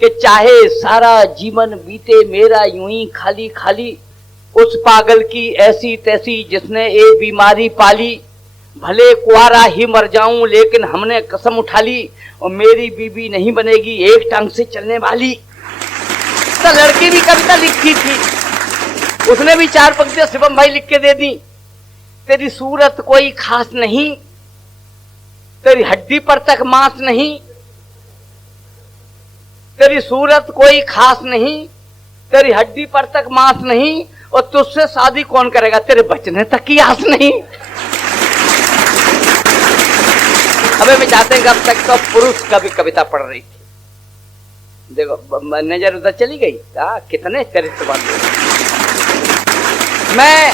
कि चाहे सारा जीवन बीते मेरा यूं ही खाली खाली, उस पागल की ऐसी तैसी जिसने ये बीमारी पाली। भले कुआरा ही मर जाऊं लेकिन हमने कसम उठा ली, और मेरी बीबी नहीं बनेगी एक टांग से चलने वाली। तो लड़की भी कविता लिखी थी, उसने भी 4 पंक्तियां शिवम भाई लिख के दे दी। तेरी सूरत कोई खास नहीं, तेरी हड्डी पर तक मांस नहीं, तेरी सूरत कोई खास नहीं, तेरी हड्डी पर तक मांस नहीं, और तुझसे शादी कौन करेगा, तेरे बचने तक की आस नहीं। अबे मैं चाहते हैं कब तक तो पुरुष का भी कविता पढ़ रही थी। देखो नजर उधर चली गई, कितने चरित्रवान लोग। मैं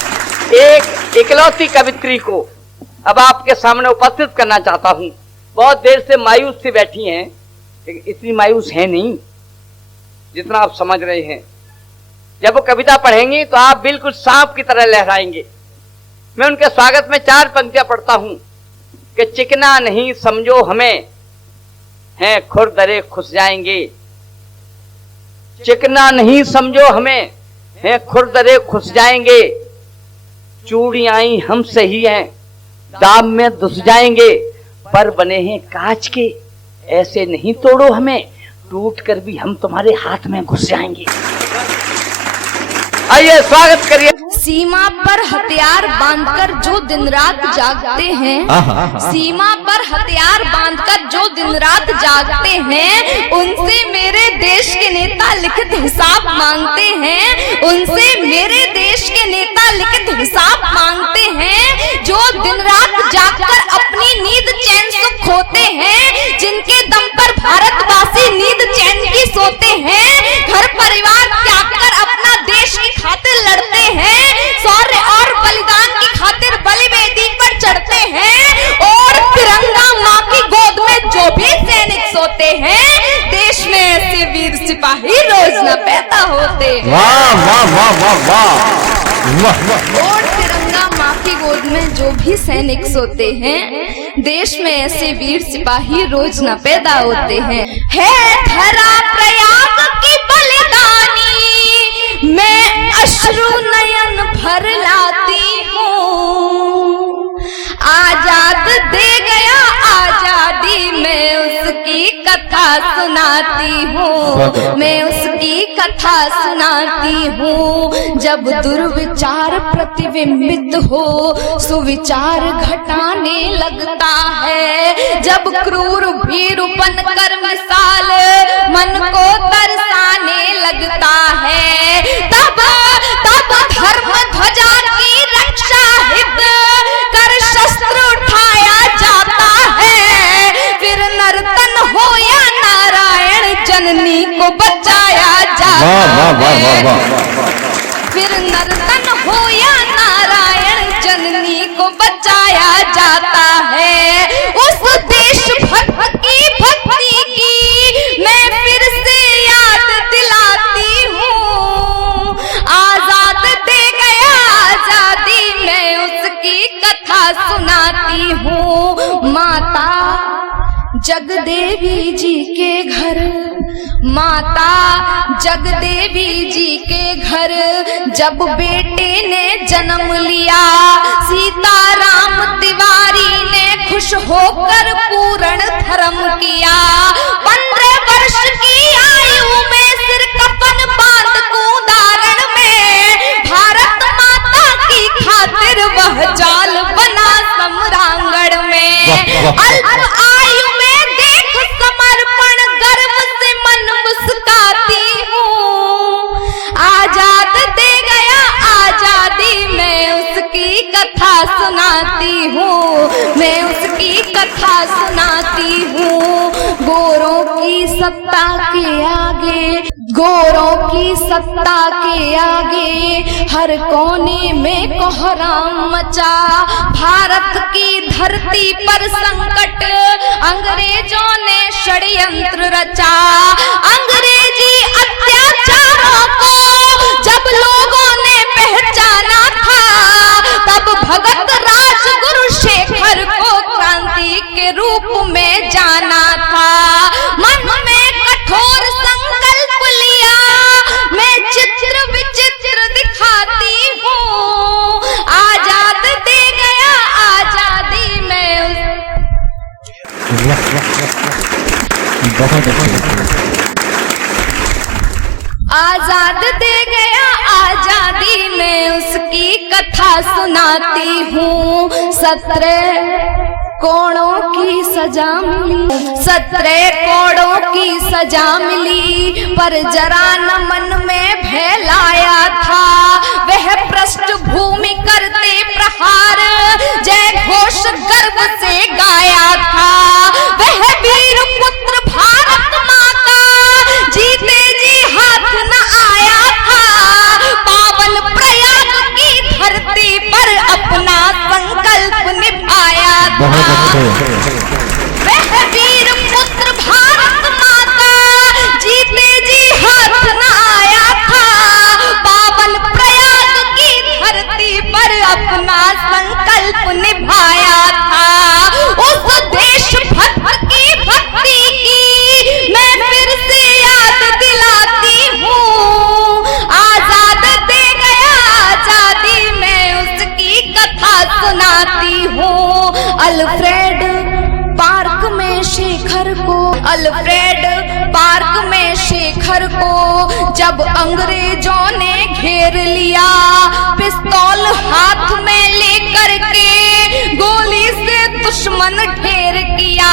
एक इकलौती कवित्री को अब आपके सामने उपस्थित करना चाहता हूं। बहुत देर से मायूस सी बैठी हैं, लेकिन इतनी मायूस है नहीं जितना आप समझ रहे हैं। जब वो कविता पढ़ेंगी तो आप बिल्कुल सांप की तरह लहराएंगे। मैं उनके स्वागत में 4 पंक्तियां पढ़ता हूं कि चिकना नहीं समझो हमें, हैं खुरदरे खुस जाएंगे। चिकना नहीं समझो हमें, हैं खुरदरे खुस जाएंगे। चूड़ियां हम सही हैं, दाम में घुस जाएंगे, पर बने हैं कांच के, ऐसे नहीं तोड़ो हमें, टूट कर भी हम तुम्हारे हाथ में घुस जाएंगे। आइए स्वागत करिए। सीमा पर हथियार बांधकर जो दिन रात जागते हैं, सीमा पर हथियार बांधकर जो दिन रात जागते हैं, उनसे मेरे देश के नेता लिखित हिसाब मांगते हैं, उनसे मेरे देश के नेता लिखित हिसाब मांगते हैं। जो दिन रात जागकर अपनी नींद चैन सुख खोते हैं, जिनके दम पर भारतवासी नींद चैन की सोते हैं, घर परिवार त्याग कर अपना देश की खातिर लड़ते हैं, शौर्य और बलिदान की खातिर बलि वेदी पर चढ़ते हैं, और तिरंगा माँ की गोद में जो भी सैनिक सोते हैं, देश में ऐसे वीर सिपाही रोज न पैदा होते हैं। वाह वाह वाह वाह वाह। और तिरंगा माँ की गोद में जो भी सैनिक सोते हैं, देश में ऐसे वीर सिपाही रोज न पैदा होते हैं। है धरा प्रयाग की बलिदानी, मैं अश्रु नयन भर लाती हूँ। आजाद दे गया आजादी, मैं उसकी कथा सुनाती हूँ, मैं उसकी कथा सुनाती हूँ। जब दुर्विचार प्रतिबिंबित हो, सुविचार घटाने लगता है। जब क्रूर भीर बनकर मिसाल मन को तरसाने लगता है, तब धर्म ध्वजा की रक्षा हित कर शस्त्र उठाया जाता है। फिर नर्तन हो या नारायण जननी को बचाया जाता है। फिर नर्तन हो या नारायण जननी को बचाया जाता है। उस देश भक्त की भक्ति की मैं फिर से याद दिलाती हूँ। आजाद दे गया आजादी, मैं उसकी कथा सुनाती हूँ। माता जगदेवी जी के घर, माता जगदेवी जी के घर जब बेटे ने जन्म लिया, सीताराम तिवारी ने खुश होकर पूर्ण धर्म किया। 15 वर्ष की आयु में सिर कफन बांध कूदारण में, भारत माता की खातिर वह जाल बना सम्रांगण में। अल्प आयु में देख समर्पण, गर्व से मन मुस्काती हूँ। आजाद दे गया आजादी, मैं उसकी कथा सुनाती हूँ, मैं उसकी कथा सुनाती हूँ। गोरों की सत्ता के आगे, गोरों की सत्ता के आगे हर कोने में कोहराम मचा। भारत की धरती पर संकट अंग्रेजों ने षड्यंत्र रचा। अंग्रेजी अत्याचारों को जब लोगों ने पहचाना था, तब भगत राजगुरु शेखर को क्रांति के रूप में जाना था। मन में कठोर संघर्ष आजाद दे गया आजादी में उसकी कथा सुनाती हूँ। 17 कोड़ों की सजा मिली, 17 कोड़ों की सजा मिली, पर जरा न मन में भय लाया था। वह पृष्ठभूमि करते प्रहार जय घोष गर्व से गाया था। वह वीर पुत्र भारत माँ का जीते जी हाथ न आया था। पावन प्रयाग की धरती पर अपना संकल्प निभाया था। वह वीर पुत्र भारत माँ का जीते जी हाथ न आया था। पावन प्रयाग की धरती पर अपना संकल्प निभाया था। उस देशभक्त की भक्ति की मैं फिर से याद दिलाती हूँ। आजाद दे गया आजादी में उसकी कथा सुनाती हूँ। अल्फ्रेड पार्क में शेखर को, अल्फ्रेड पार्क में शेखर को जब अंग्रेजों ने घेर लिया, पिस्तौल हाथ में लेकर के गोली से दुश्मन ढेर किया।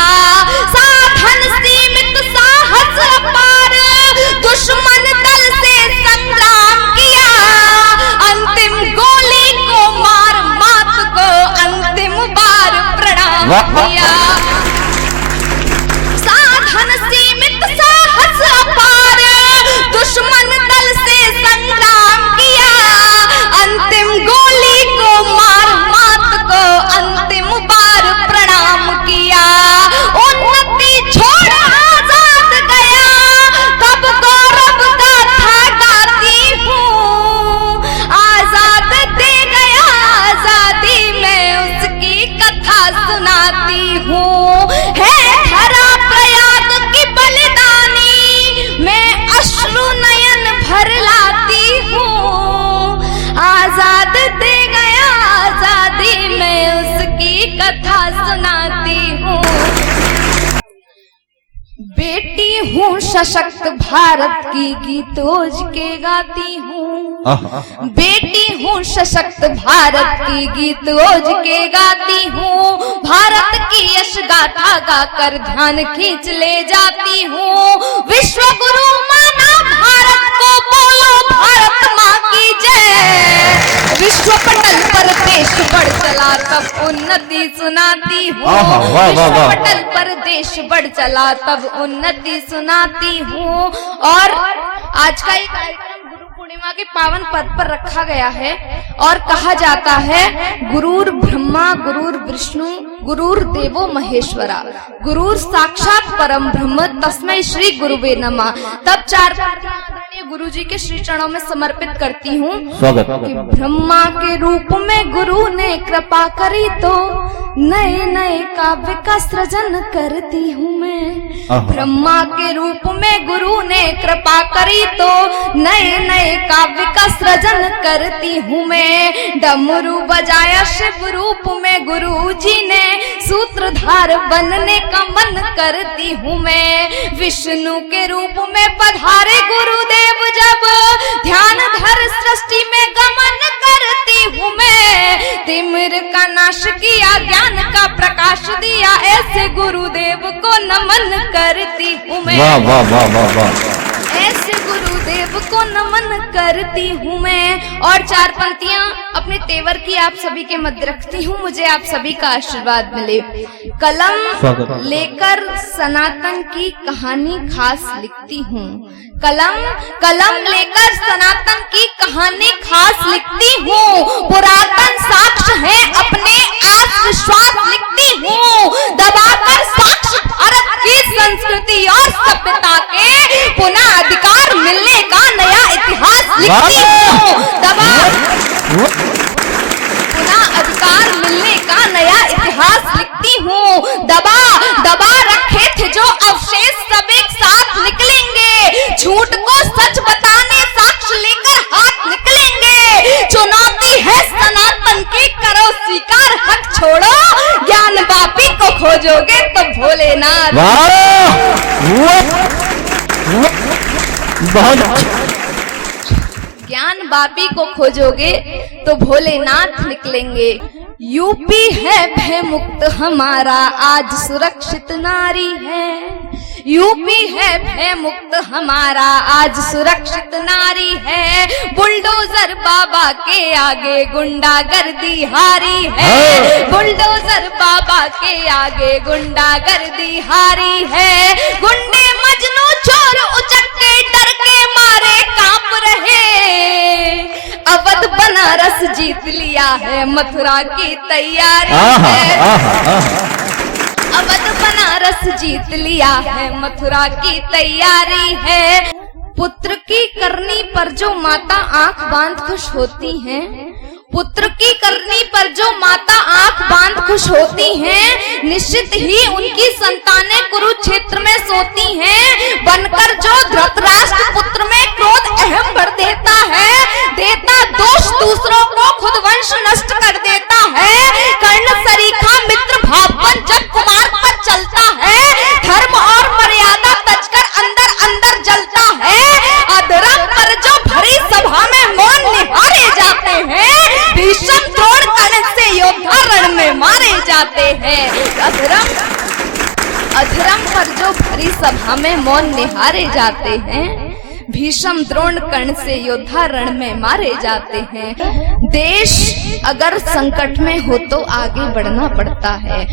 साधन सीमित साहस अपार दुश्मन दल से संग्राम किया। अंतिम गोली को मार मात को अंतिम बार प्रणाम किया। साधन सीमित साहस अपार दुश्मन दल से संग्राम किया। अंतिम गोली को मार मात को अंतिम बार प्रणाम किया। उन्नति छोड़ आजाद गया तब गौरव गाथा गाती हूँ। आजाद दे गया आजादी में उसकी कथा सुनाती हूँ। है धरा प्रयाग की बलिदानी मैं अश्रु नयन भर लाती हूँ। आजाद दे गया आजादी में उसकी कथा सुनाती हूँ। बेटी हूँ सशक्त भारत की गीतोज के गाती हूँ। बेटी हूँ सशक्त भारत की गीतोज के गाती हूँ। भारत की यश गाथा गाकर ध्यान खींच ले जाती हूँ। विश्व गुरु माना भारत को, बोलो भारत माँ की जय। विश्व पटल पर देश बढ़ चला तब उन्नति सुनाती हूँ। विश्व पटल पर देश बढ़ चला तब उन्नति सुनाती हूँ। और आज का ये कार्यक्रम गुरु पूर्णिमा के पावन पर्व पर रखा गया है और कहा जाता है गुरुर ब्रह्मा गुरुर विष्णु गुरुर देवो महेश्वरा, गुरुर साक्षात परम ब्रह्म तस्मै श्री गुरुवे नमः। तब 4 आदरणीय गुरु जी के श्री चरणों में समर्पित करती हूँ कि ब्रह्मा के रूप में गुरु ने कृपा करी तो नए नए काव्य का सृजन करती हूँ मैं। ब्रह्मा के रूप में गुरु ने कृपा करी तो नए नए काव्य का सृजन करती हूँ मैं। डमरू बजाया शिव रूप में गुरु जी ने सूत्रधार बनने का मन करती हूँ मैं। विष्णु के रूप में पधारे गुरुदेव जब ध्यान धर सृष्टि में गमन करती हूँ मैं। तिमिर का नाश किया ज्ञान का प्रकाश दिया ऐसे गुरुदेव को नमन करती हूँ मैं। वाह वाह वाह वाह वाह। ऐसे गुरुदेव को नमन करती हूँ मैं। और 4 पंक्तियां अपने तेवर की आप सभी के मध्य रखती हूँ, मुझे आप सभी का आशीर्वाद मिले। कलम लेकर सनातन की कहानी खास लिखती हूँ। कलम लेकर सनातन की कहानी खास लिखती हूँ। पुरातन साक्ष्य है अपने आत्मविश्वास लिखती हूँ। दबाकर साक्ष्य भारत की संस्कृति और सभ्यता के पुनः अधिकार मिलने का नया इतिहास लिखती हूँ। पुनः अधिकार मिलने का नया इतिहास लिखती हूँ। दबा रखे थे जो अवशेष सब एक साथ निकलेंगे। झूठ को सच बताने साक्ष्य लेकर हाथ निकलेंगे। चुनौती है सनातन की, करो स्वीकार, हक छोड़ो। ज्ञान वापी को खोजोगे तो भोलेनाथ। बहुत ज्ञान बापी को खोजोगे तो भोलेनाथ निकलेंगे। यूपी है भय मुक्त हमारा, आज सुरक्षित नारी है। यूपी है भय मुक्त हमारा, आज सुरक्षित नारी है। बुलडोजर बाबा के आगे गुंडागर्दी हारी है। बुलडोजर बाबा के आगे गुंडागर्दी हारी है। गुंडे मजनू चोर उचक्के डर के मारे कांप रहे। अवध बनारस जीत लिया है, मथुरा की तैयारी है। अवध बनारस जीत लिया है, मथुरा की तैयारी है। पुत्र की करनी पर जो माता आंख बांध खुश होती हैं, पुत्र की करनी पर जो माता आंख बांध खुश होती हैं, निश्चित ही उनकी संतानें कुरुक्षेत्र में सोती हैं। बनकर जो धृतराष्ट्र पुत्र में क्रोध अहम भर देता है, देता दोष दूसरों को, खुद वंश नष्ट कर देता है। कर्ण सरीखा मित्र भाववन जब कुमार पर चलता है, धर्म और मर्यादा तजकर अंदर अंदर जलता है। अधर्म पर जो भरी सभा में मौन निहारे जाते हैं, भीष्म द्रोण कर्ण से योद्धा रण में मारे जाते हैं। अधर्म पर जो भरी सभा में मौन निहारे जाते हैं, भीष्म द्रोण कर्ण से योद्धा रण में मारे जाते हैं। देश अगर संकट में हो तो आगे बढ़ना पड़ता है।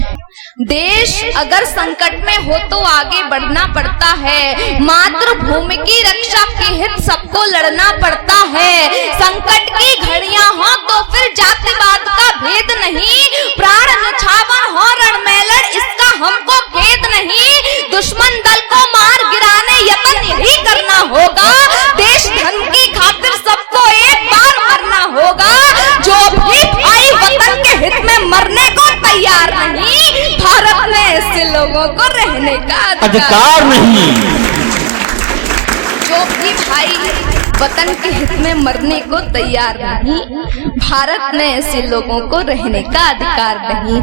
देश अगर संकट में हो तो आगे बढ़ना पड़ता है। मातृभूमि की रक्षा के हित सबको लड़ना पड़ता है। संकट की घड़ियां हो तो फिर जातिवाद का भेद नहीं। प्राण न्यौछावर हो रण में लड़, इसका हमको खेद नहीं। दुश्मन दल को मार गिराने यत्न यही करना होगा। देश धर्म की खातिर सबको एक बार मरना होगा। जो भी भाई वतन के हित में मरने को तैयार नहीं, भारत में ऐसे लोगों को रहने का अधिकार नहीं। जो भी भाई वतन के हित में मरने को तैयार नहीं, भारत में ऐसे लोगों को रहने का अधिकार नहीं।